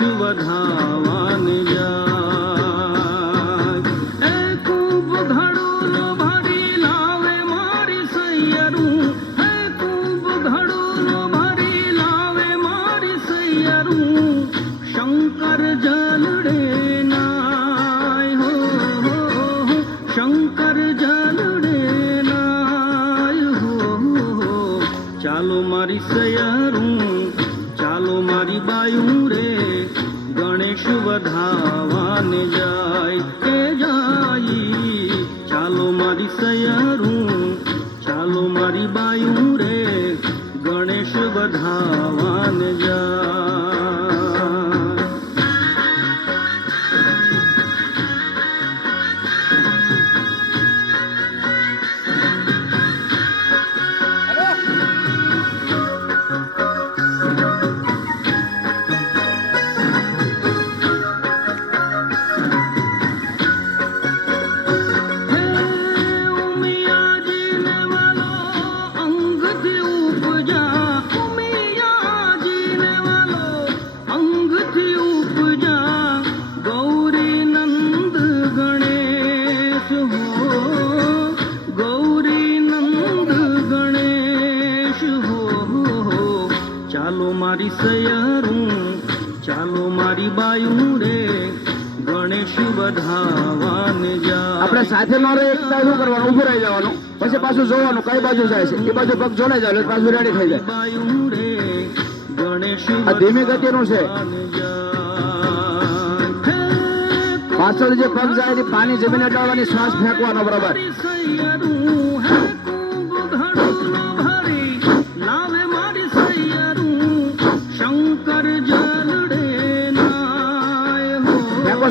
ગણેશ વધાવાન જાય ગણેશ વધાવાન મારી સયરું ચાલો મારી બાયું રે ગણેશ વધાવાન જા આપણે સાથે રહે એકતા શું કરવાનું ઊભું રહી જવાનું. પછી પાછું જોવાનું કઈ બાજુ જાય છે? એ બાજુ પગ જોડાઈ જાય પાછું રેડી થઈ જાય. બાયું રે ગણેશ આ ધીમી ગતિનું છે. પાછળ જે પગ જાય પાણી જમીન ડાળવાની શ્વાસ ફેંકવાનો બરાબર.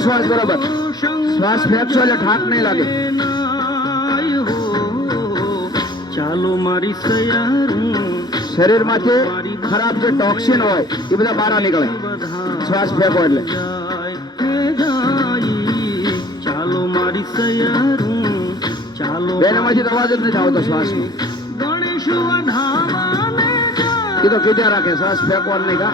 શ્વાસ બરોબર. શ્વાસ ફેંકશો એટલે ઠાક નહીં લાગે. ચાલો મારી શરીરમાંથી ખરાબ જે ટોક્સિન હોય એ બધા બહાર નીકળે. શ્વાસ ફેંકો એટલે. ચાલો મારી ચાલો બેનામાંથી અવાજ જ નથી આવતો શ્વાસનો. ગણેશ વધાવાને એ તો કીધા રાખે શ્વાસ ફેંકવાનું નહીં કા?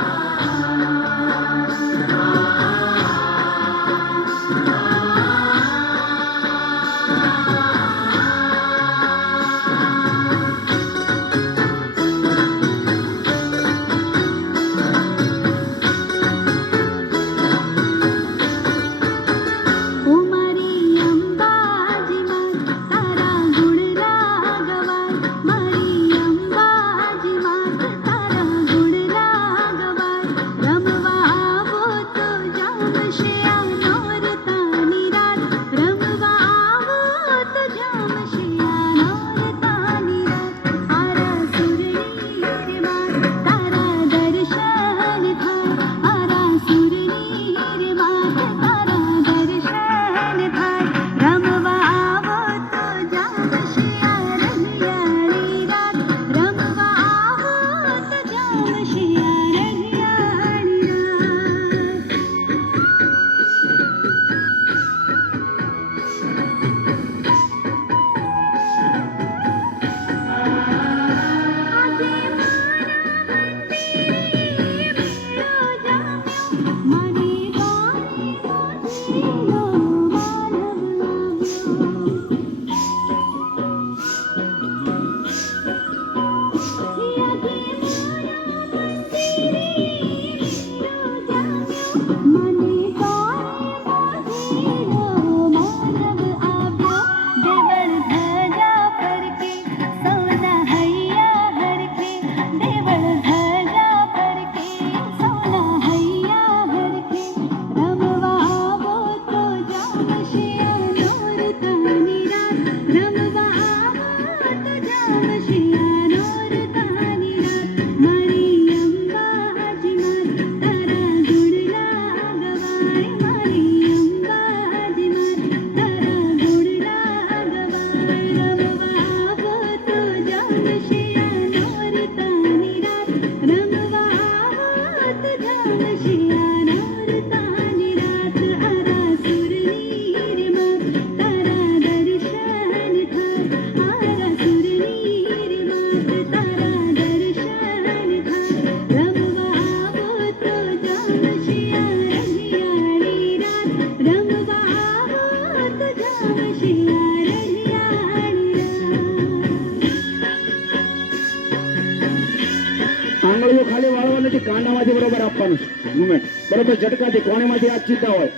ઝટકાથી કોણીમાંથી હાથ ચીતા હોય,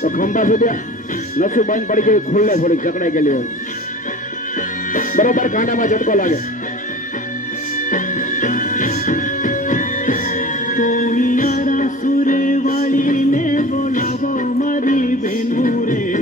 તો ખંભા સુધી નસું બંધ પડી ગયું ખુલ્લે થોડીક જકડાઈ ગયેલી હોય. બરોબર કાંડામાં ઝટકો લાગે. સુરે વાળીને બોલાવો મારી બેનું રે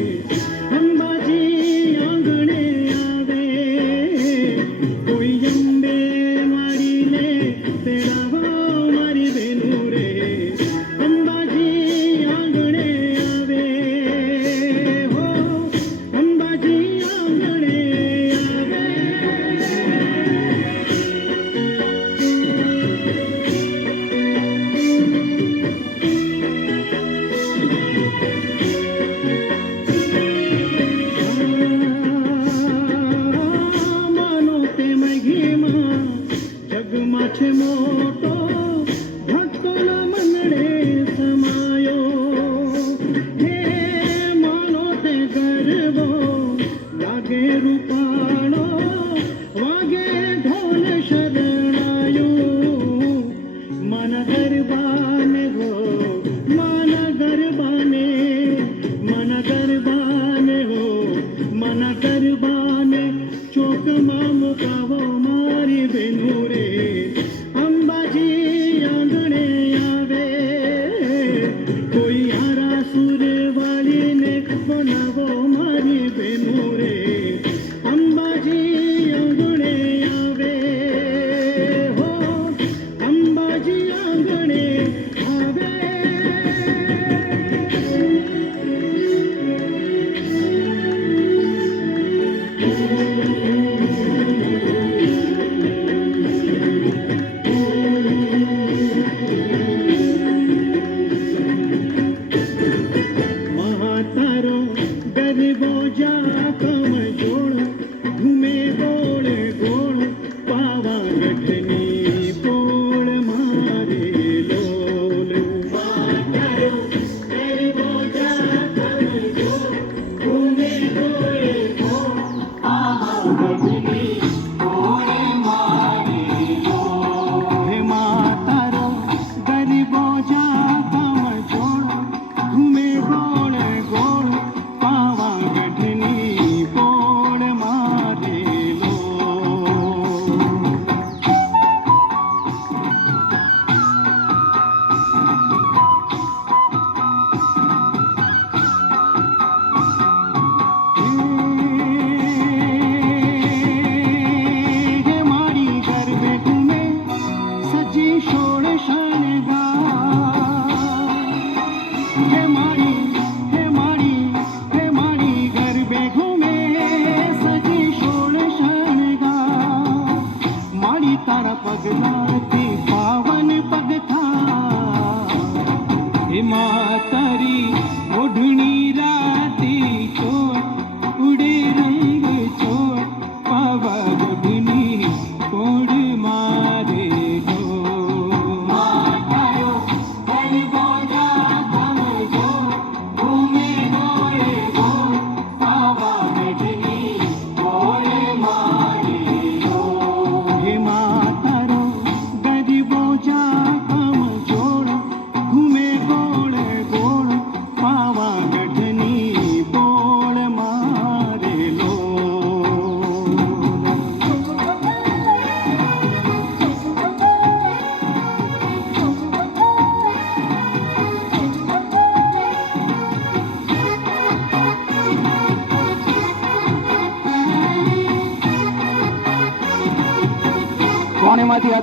please.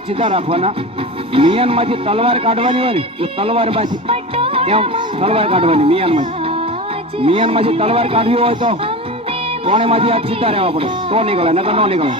સીધા રાખવાના. મિયાનમાંથી તલવાર કાઢવાની હોય ને એ તલવાર પાછી એમ તલવાર કાઢવાની મિયાનમાં મિયાનમાંથી તલવાર કાઢવી હોય તો કોણેમાંથી આ સીધા રહેવા પડે. તો નીકળે, નકર ન નીકળે.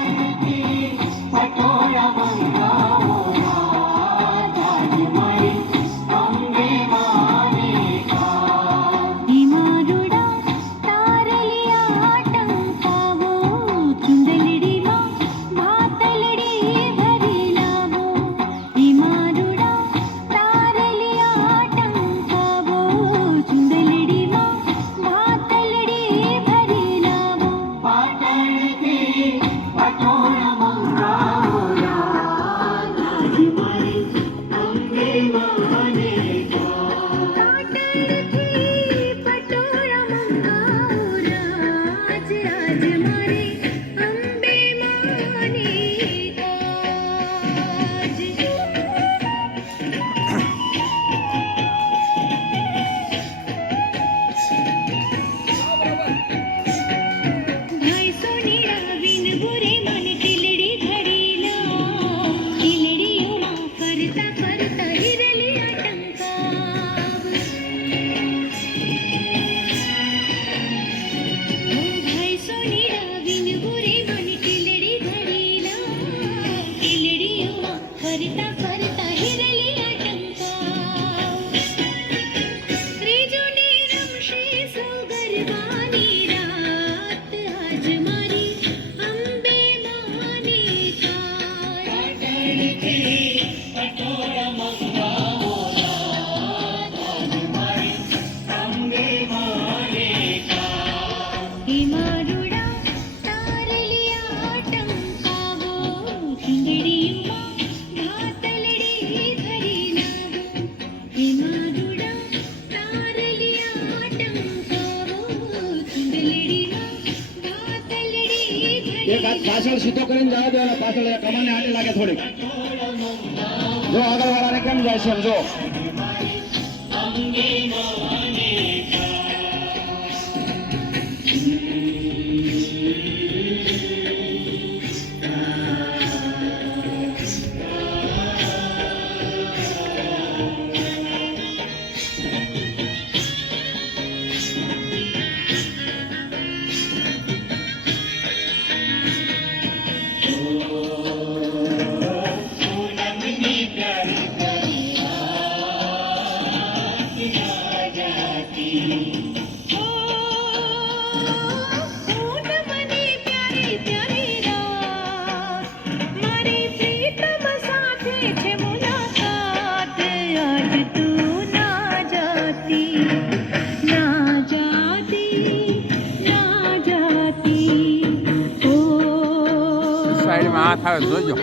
સાઈડમાં હાથ આવે જોજો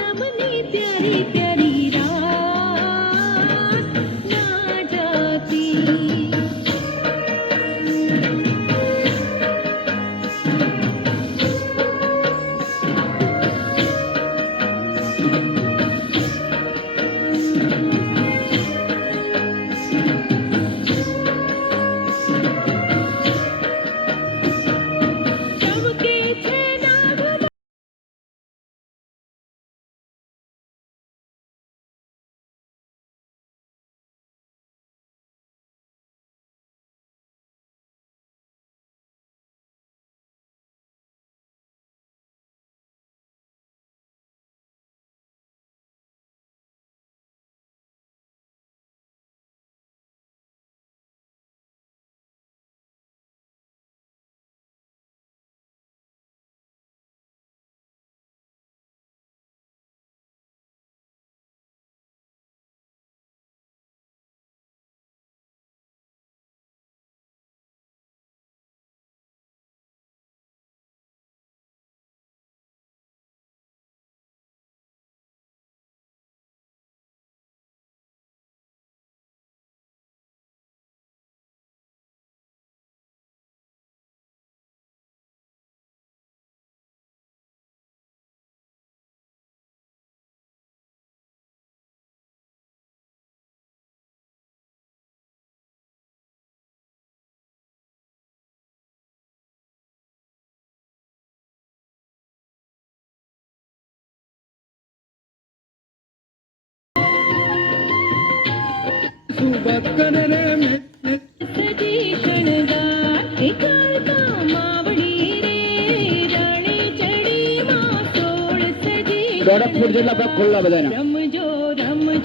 ગોરખપુર જેટલા પગ ખુલ્લા બધાના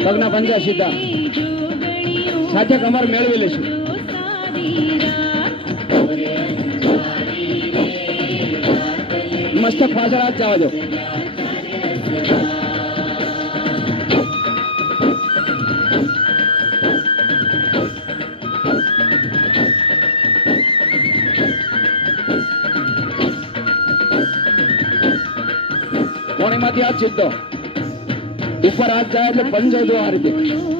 પગના પંજા સીધા. સાથે કમર મેળવી લેશું મસ્તક પાછળ આજ જવા દો. હાથ યાદ સીધો ઉપર હાથ જાય એટલે પંજો જો આ રીતે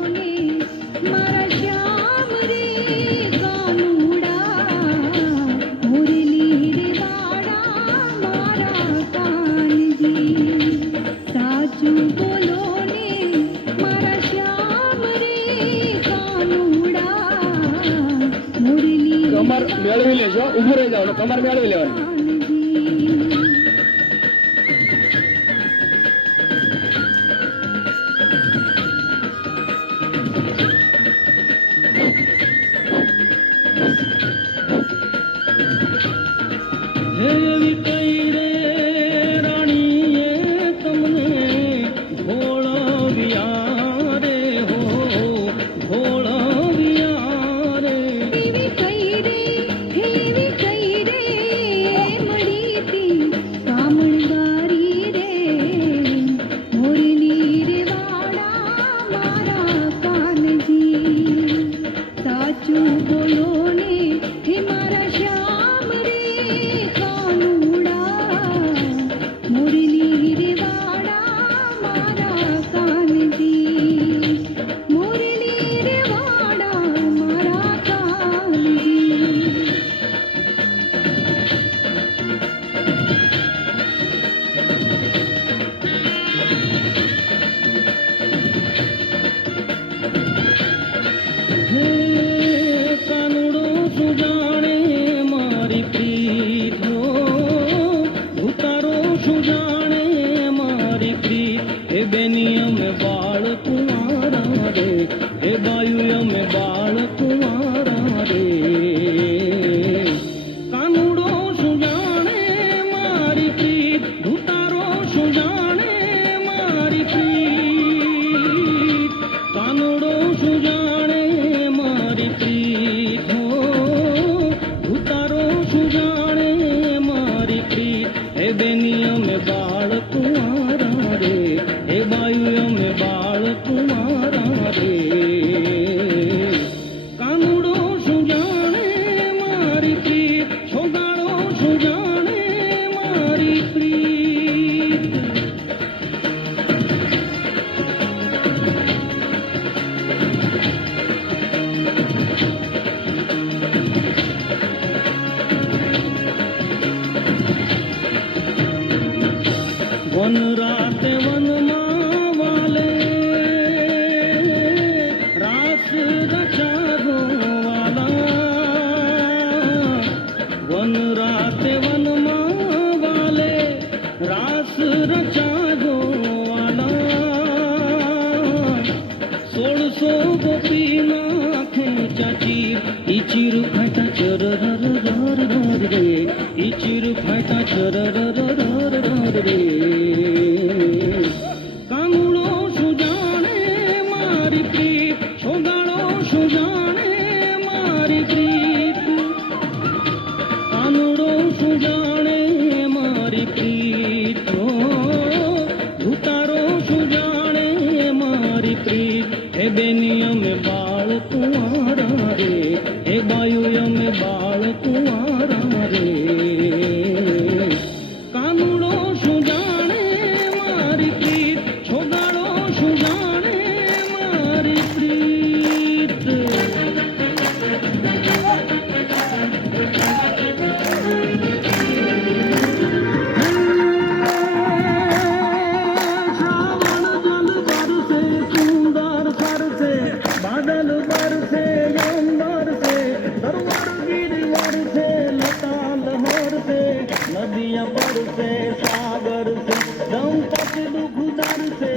બેનીઓ મેં બાળકું নিয়মে পা United States.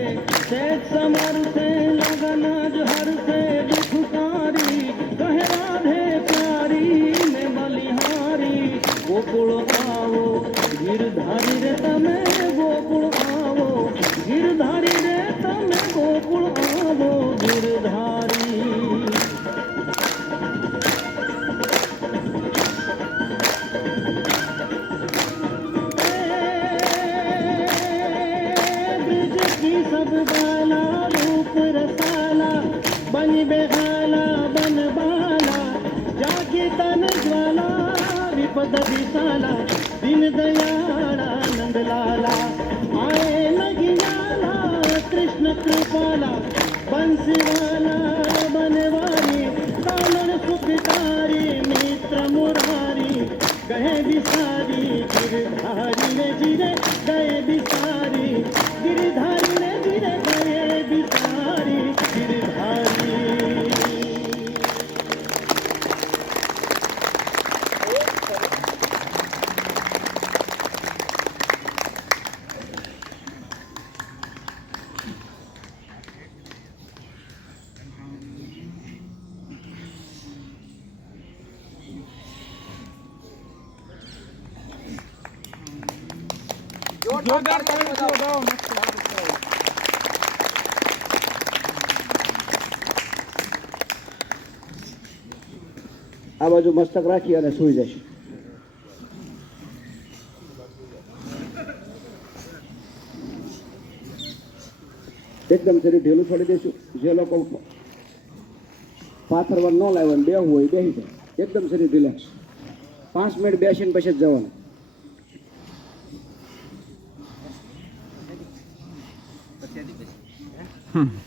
la la. જોરદાર તાળી બતાવો આ બાજુ મસ્તક રાખી અને સૂઈ જશે. એકદમ શરીર ઢીલું છોડી દઈશું. જે લોકો પાથરવા ન લાવે બે હોય બેસી જાય. એકદમ શરીર રિલેક્સ પાંચ મિનિટ બેસીને પછી જ જવાનું. Hmm.